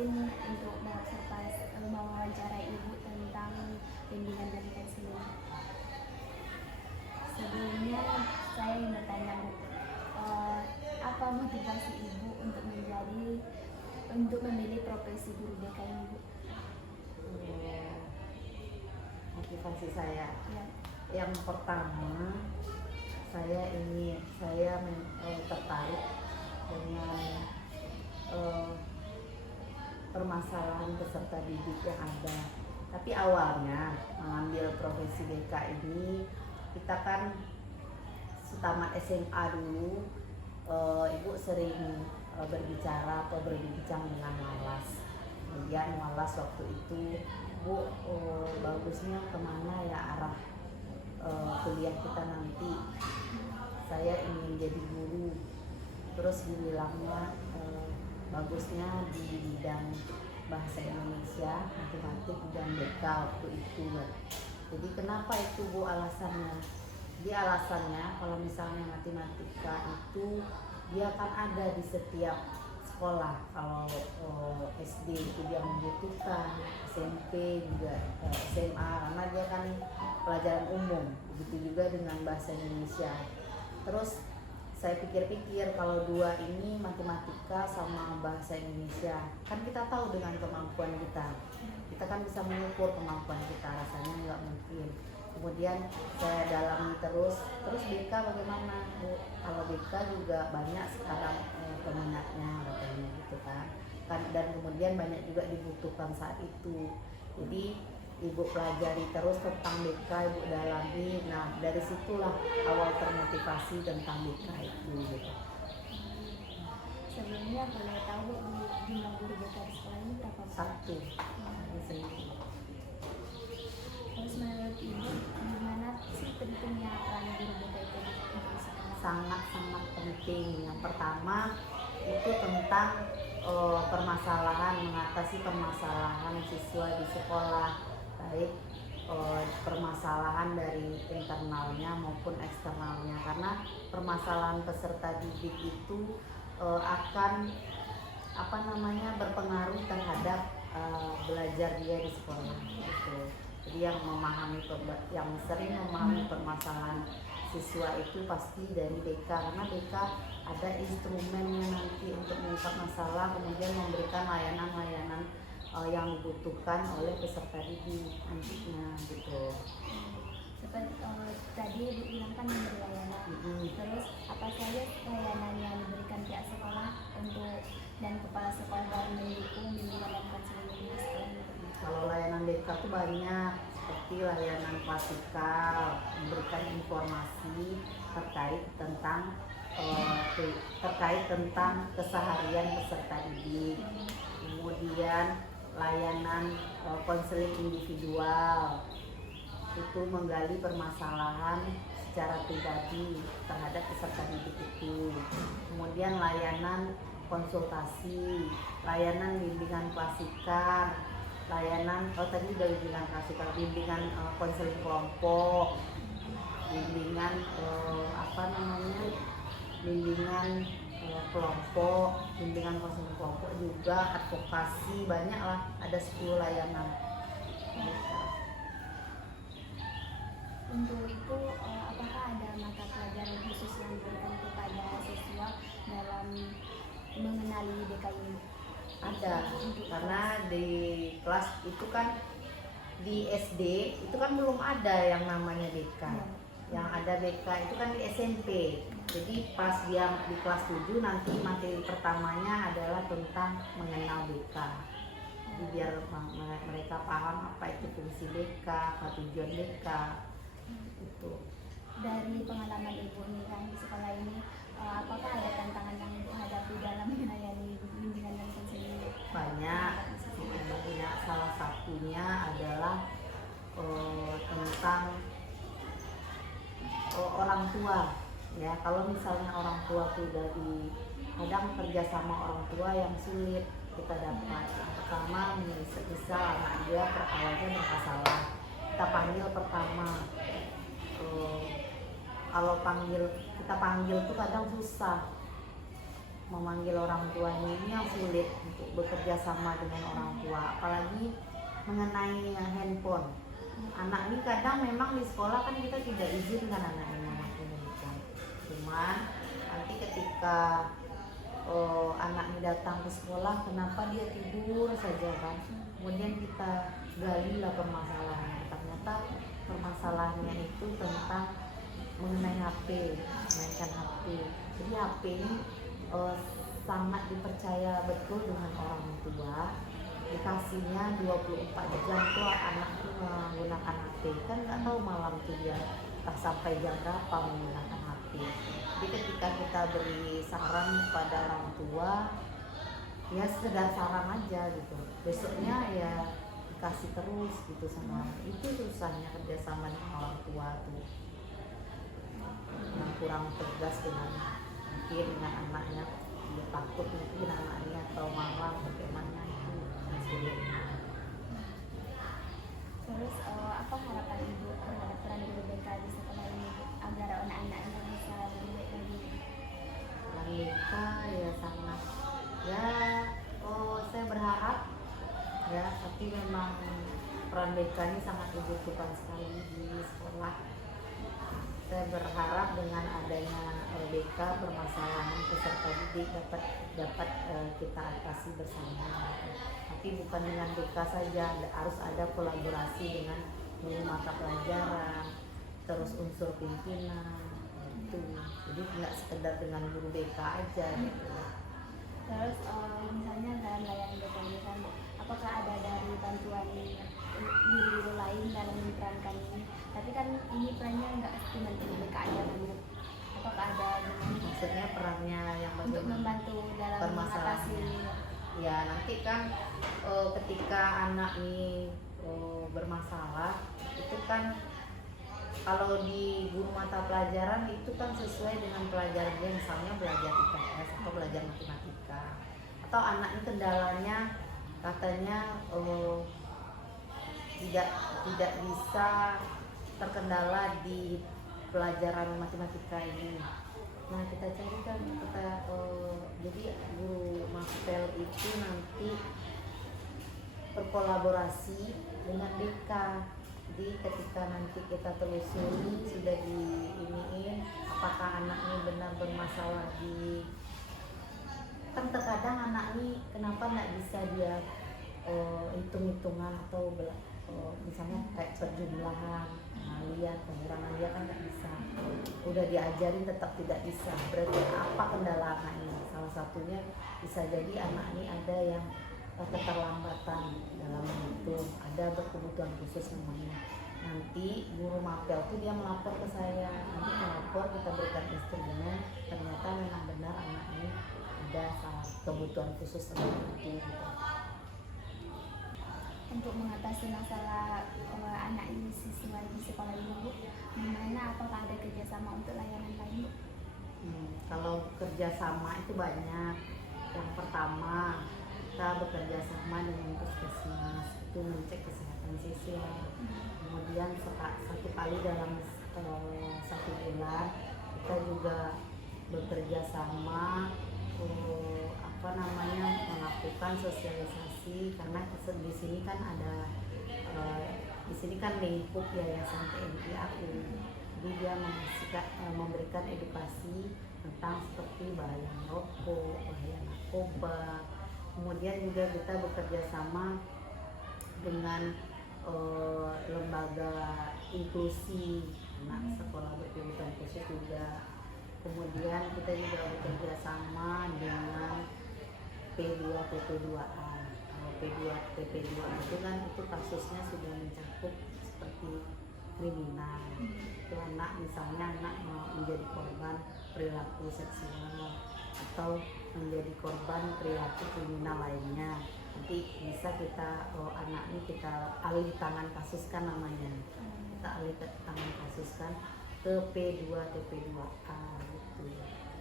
izin untuk mewawancarai Ibu tentang bimbingan dan konseling. Sebelumnya saya ingin bertanya Bu, apa motivasi Ibu untuk memilih profesi guru BK ini Bu? Motivasi saya, Ya. yang pertama saya tertarik dengan permasalahan peserta didik yang ada. Tapi awalnya mengambil profesi BK ini, kita kan tamat SMA dulu, Ibu sering berbicara atau berbincang dengan Walas. Kemudian Walas waktu itu, Bu, bagusnya kemana ya arah kuliah kita nanti? Saya ingin jadi guru. Terus dibilangnya bagusnya di bidang bahasa Indonesia, matematik, dan BK waktu itu. Jadi kenapa itu Bu alasannya? Jadi alasannya kalau misalnya matematika itu dia kan ada di setiap sekolah. Kalau SD itu dia membutuhkan, SMP juga, SMA karena dia kan pelajaran umum. Begitu juga dengan bahasa Indonesia. Terus saya pikir-pikir kalau dua ini matematika sama bahasa Indonesia, kan kita tahu dengan kemampuan kita kan bisa mengukur kemampuan kita, rasanya nggak mungkin. Kemudian saya dalami terus BK bagaimana Bu? Kalau BK juga banyak sekarang peminatnya katanya gitu kan, dan kemudian banyak juga dibutuhkan saat itu. Jadi Ibu pelajari terus tentang BK, Ibu dalami. Nah dari situlah awal termotivasi tentang BK itu gitu. Sebelumnya boleh tahu jumlah guru BK di sekolah ini berapa? Satu. Terus menurut Ibu, gimana sih pentingnya peran guru BK itu untuk sekolah? Sangat-sangat penting. Yang pertama itu tentang mengatasi permasalahan siswa di sekolah, baik permasalahan dari internalnya maupun eksternalnya, karena permasalahan peserta didik itu akan berpengaruh terhadap belajar dia di sekolah gitu. Jadi yang sering memahami permasalahan siswa itu pasti dari BK, karena BK ada instrumennya nanti untuk mengungkap masalah, kemudian memberikan layanan-layanan yang dibutuhkan oleh peserta didik nantinya gitu. Seperti tadi Ibu bilang kan memberi layanan. Terus apa saja layanan yang diberikan pihak sekolah dan kepala sekolah dalam mendukung bimbingan dan konseling di sekolah? Kalau layanan BK itu banyak, seperti layanan klasikal, memberikan informasi terkait tentang keseharian peserta didik. Kemudian layanan konseling individual, itu menggali permasalahan secara pribadi terhadap peserta didik itu. Kemudian layanan konsultasi, layanan bimbingan klasikal, layanan bimbingan konseling kelompok, bimbingan kelompok, bimbingan konseling kelompok juga, advokasi, banyak lah, ada 10 layanan. Untuk itu apakah ada mata pelajaran khusus yang diberikan kepada siswa dalam mengenali BK ini? Ada, karena di kelas itu kan di SD itu kan belum ada yang namanya BK. Yang ada BK itu kan di SMP. Jadi pas dia di kelas 7 nanti materi pertamanya adalah tentang mengenal BK. Jadi biar mereka paham apa itu fungsi BK, apa tujuan BK. Itu. Dari pengalaman Ibu nih kan di sekolah ini, apakah ada tantangan yang Ibu hadapi dalam melayani bimbingan dan konseling? Banyak. Salah satunya adalah tentang orang tua. Ya, kalau misalnya orang tua tuh kadang kerja sama orang tua yang sulit kita dapat. Pertama, misal anak dia awalnya bermasalah, kita panggil pertama. Kalau kita panggil tuh kadang susah. memanggil orang tuanya ini yang sulit untuk bekerja sama dengan orang tua, apalagi mengenai handphone. Anak ini kadang memang di sekolah kan kita tidak izinkan anaknya memakai handphone, cuman nanti ketika anaknya datang ke sekolah, kenapa dia tidur saja kan, kemudian kita gali lah permasalahannya. Ternyata permasalahannya itu tentang mengenai HP, mainkan HP. Jadi HP ini sangat dipercaya betul dengan orang tua, dikasihnya 24 jam tuh anak tuh menggunakan HP, kan nggak tahu malam tuh dia tak sampai jam berapa menggunakan HP. Jadi ketika kita beri saran kepada orang tua, ya sekedar saran aja gitu, besoknya ya dikasih terus gitu sama orang. Itu susahnya kerjasama dengan orang tua tuh, yang kurang tegas mungkin dengan anaknya, dia takut mungkin anaknya atau marah bagaimana, itu yang sulit. Terus apa harapan ibu terhadap peran guru BK di sekolah ini Bu, agar anak-anaknya bisa lebih baik lagi? Peran BK ya sangat, ya saya berharap ya, tapi memang peran BK ini sangat dibutuhkan sekali di sekolah. Saya berharap dengan adanya BK, permasalahan peserta didik dapat kita atasi bersama. Tapi bukan dengan BK saja, harus ada kolaborasi dengan guru mata pelajaran, terus unsur pimpinan itu. Jadi tidak sekedar dengan guru BK aja gitu. Terus misalnya dalam layanan BK ini kan Bu, apakah ada dari bantuan guru-guru lain dalam memerankan ini? Tapi kan ini perannya nggak cuma guru BK aja kan Bu. Apakah ada Maksudnya perannya yang untuk membantu dalam mengatasi? Ya nanti kan ketika anak ini bermasalah, itu kan kalau di guru mata pelajaran itu kan sesuai dengan pelajaran dia, misalnya belajar IPS atau belajar matematika, atau anak ini kendalanya katanya tidak bisa terkendala di pelajaran matematika ini. Nah kita carikan jadi guru Mapel itu nanti berkolaborasi dengan BK. Jadi ketika nanti kita telusuri sudah diiniin apakah anak ini benar bermasalah di, kan terkadang anak ini kenapa nggak bisa dia hitung-hitungan atau misalnya kayak perjumlahan, lihat pengurangan dia kan nggak bisa, udah diajarin tetap tidak bisa. Berarti apa kendala anaknya? Salah satunya bisa jadi anak ini ada yang keterlambatan dalam menghitung, ada berkebutuhan khusus namanya. Nanti guru Mapel itu dia melapor ke saya, nanti melapor, kita berikan instrumen, ternyata memang benar anak ini ada kebutuhan khusus seperti itu gitu. Untuk mengatasi masalah anak ini siswa di sekolah ini Bu, gimana, apakah ada kerjasama untuk layanan lain Bu? Kalau kerjasama itu banyak. Yang pertama, kita bekerja sama dengan puskesmas, itu mengecek kesehatan siswa. Kemudian satu kali dalam 1 bulan kita juga bekerja sama melakukan sosialisasi, karena di sini kan ada di sini kan lingkup Yayasan TNI AU. Jadi dia memberikan edukasi tentang seperti bahaya rokok, bahaya narkoba. Kemudian juga kita bekerja sama dengan lembaga inklusi anak sekolah berkebutuhan khusus juga. Kemudian kita juga bekerja sama dengan P2 TP2A. Kalau P2 TP2A itu kan itu kasusnya sudah mencakup seperti kriminal. Itu anak, misalnya anak menjadi korban perilaku seksual atau menjadi korban perilaku kriminal lainnya. Nanti bisa kita anak ini kita alih tangan kasuskan namanya. Kita alih tangan kasuskan ke P2 TP2A gitu.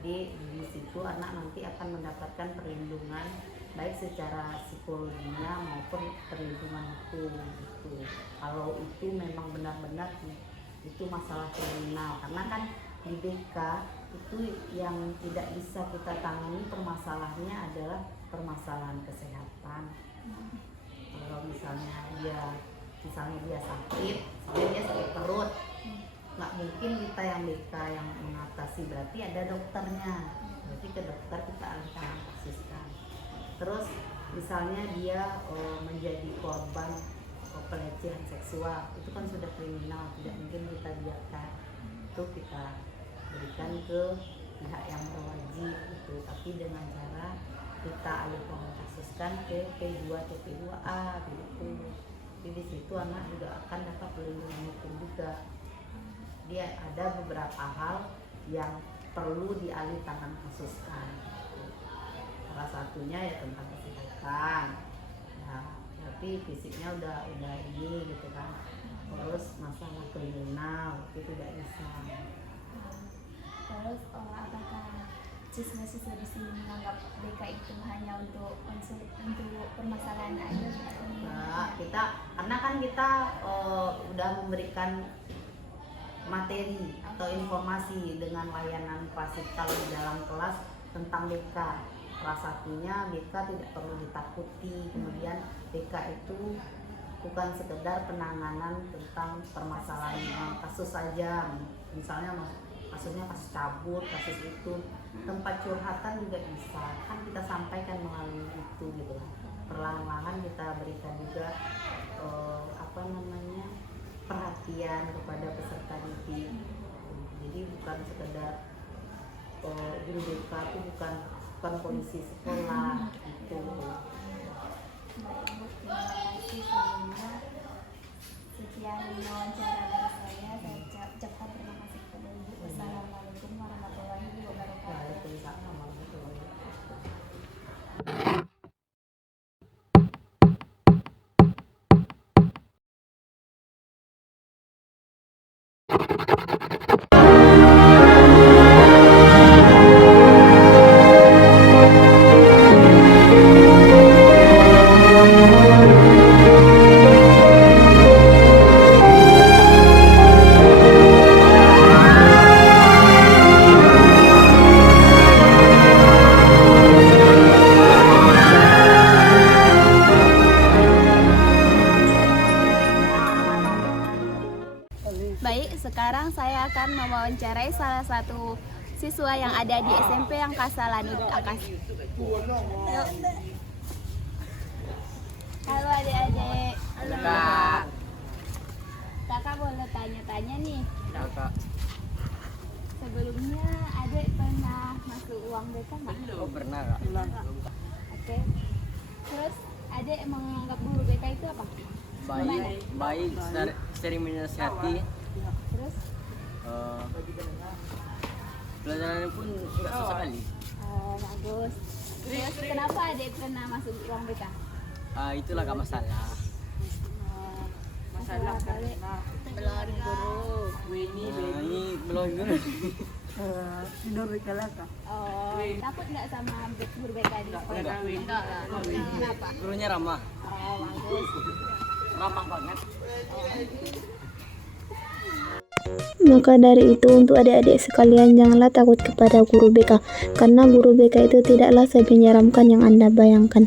Jadi di situ anak nanti akan mendapatkan perlindungan baik secara psikologinya maupun perlindungan hukum gitu. Kalau itu memang benar-benar itu masalah kriminal, karena kan di BK itu yang tidak bisa kita tangani permasalahannya adalah permasalahan kesehatan. Kalau misalnya dia sakit, misalnya dia sakit perut, nggak mungkin kita yang BK yang mengatasi, berarti ada dokternya, berarti ke dokter kita alihkan kasuskan. Terus misalnya dia menjadi korban pelecehan seksual, itu kan sudah kriminal, tidak mungkin kita biarkan, itu kita berikan ke pihak yang berwajib itu, tapi dengan cara kita alihkan kasuskan ke P2 atau P2A gitu. Jadi di situ anak juga akan dapat perlindungan hukum juga. Dia ada beberapa hal yang perlu dialih tangan kasuskan. Salah satunya ya tentang kesehatan. Ya, tapi fisiknya udah ini gitu kan. Terus masalah kriminal itu tidak bisa. Terus apakah siswa-siswa di sini menganggap BK itu hanya untuk permasalahan aja? Nah, karena kan kita udah memberikan materi atau informasi dengan layanan klasikal di dalam kelas tentang BK. Salah satunya BK tidak perlu ditakuti. Kemudian BK itu bukan sekedar penanganan tentang permasalahan kasus saja. Misalnya kasusnya kasus cabut, kasus itu, tempat curhatan juga bisa. Kan kita sampaikan melalui itu gitu. Perlahan-lahan kita berikan juga perhatian kepada peserta didik. Jadi bukan sekedar guru BK itu bukan polisi sekolah gitu. Baik Bu, terima kasih sebelumnya. Sekian wawancara dari saya ucapkan terima kasih kepada Ibu. Wassalamualaikum warahmatullahi wabarakatuh. Waalaikumsalam warahmatullahi wabarakatuh. Baik, sekarang saya akan mewawancarai salah satu siswa yang ada di SMP yang Kasalanut Akas. Halo adik-adik. Halo Kak. Kakak boleh tanya-tanya nih. Halo Kak. Sebelumnya adik pernah masuk uang BK nggak? Oh pernah Kak. Oke. Terus adik menganggap guru BK itu apa? Baik, sering menasihati. Terus? Pelajarannya pun enggak susah kali. Oh, bagus. Terus kenapa adik pernah masuk uang BK? Itulah Kak masalah. Masalah kali. Belum guru, Ini belum guru. tidur di kelaka. Oh, takut nggak sama guru BK di sekolah? Enggak lah. Kenapa? Gurunya ramah. Oh, bagus. Ramah banget. Maka dari itu, untuk adik-adik sekalian, janganlah takut kepada guru BK, karena guru BK itu tidaklah semenyeramkan yang Anda bayangkan.